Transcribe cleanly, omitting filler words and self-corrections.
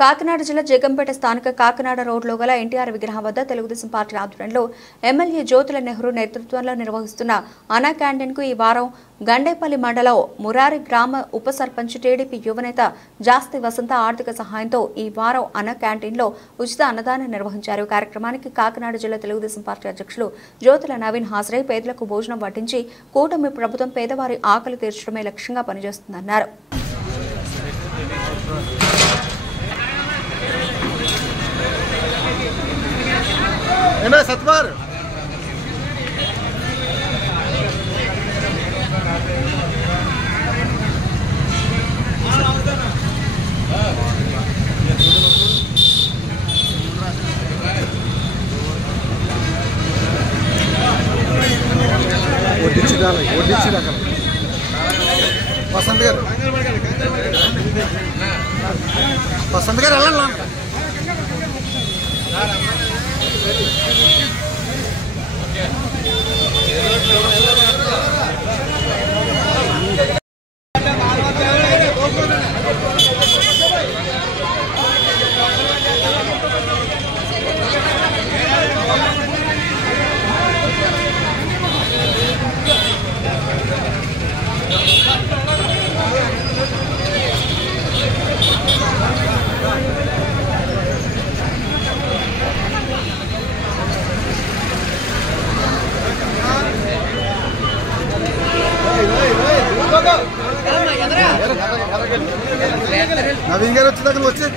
కాకినాడ జిల్లా జగంపేట స్థానిక కాకినాడ రోడ్లో గల ఎన్టీఆర్ విగ్రహం వద్ద తెలుగుదేశం పార్టీ ఆధ్వర్యంలో ఎమ్మెల్యే జ్యోతుల నెహ్రూ నేతృత్వంలో నిర్వహిస్తున్న అన్నా క్యాంటీన్కు ఈ వారం గండేపల్లి మండలం మురారి గ్రామ ఉప సర్పంచ్ టీడీపీ యువనేత జాస్తి వసంత ఆర్థిక సహాయంతో ఈ వారం అన్నా క్యాంటీన్లో ఉచిత అన్నదానం నిర్వహించారు. కార్యక్రమానికి కాకినాడ జిల్లా తెలుగుదేశం పార్టీ అధ్యక్షులు జ్యోతుల నవీన్ హాజరై పేదలకు భోజనం వడ్డించి కూటమి ప్రభుత్వం పేదవారి ఆకలి తీర్చడమే లక్ష్యంగా పనిచేస్తుందన్నారు. सतवार पसंद कर नवीन गाరు వచ్చేదాకా వచ్చే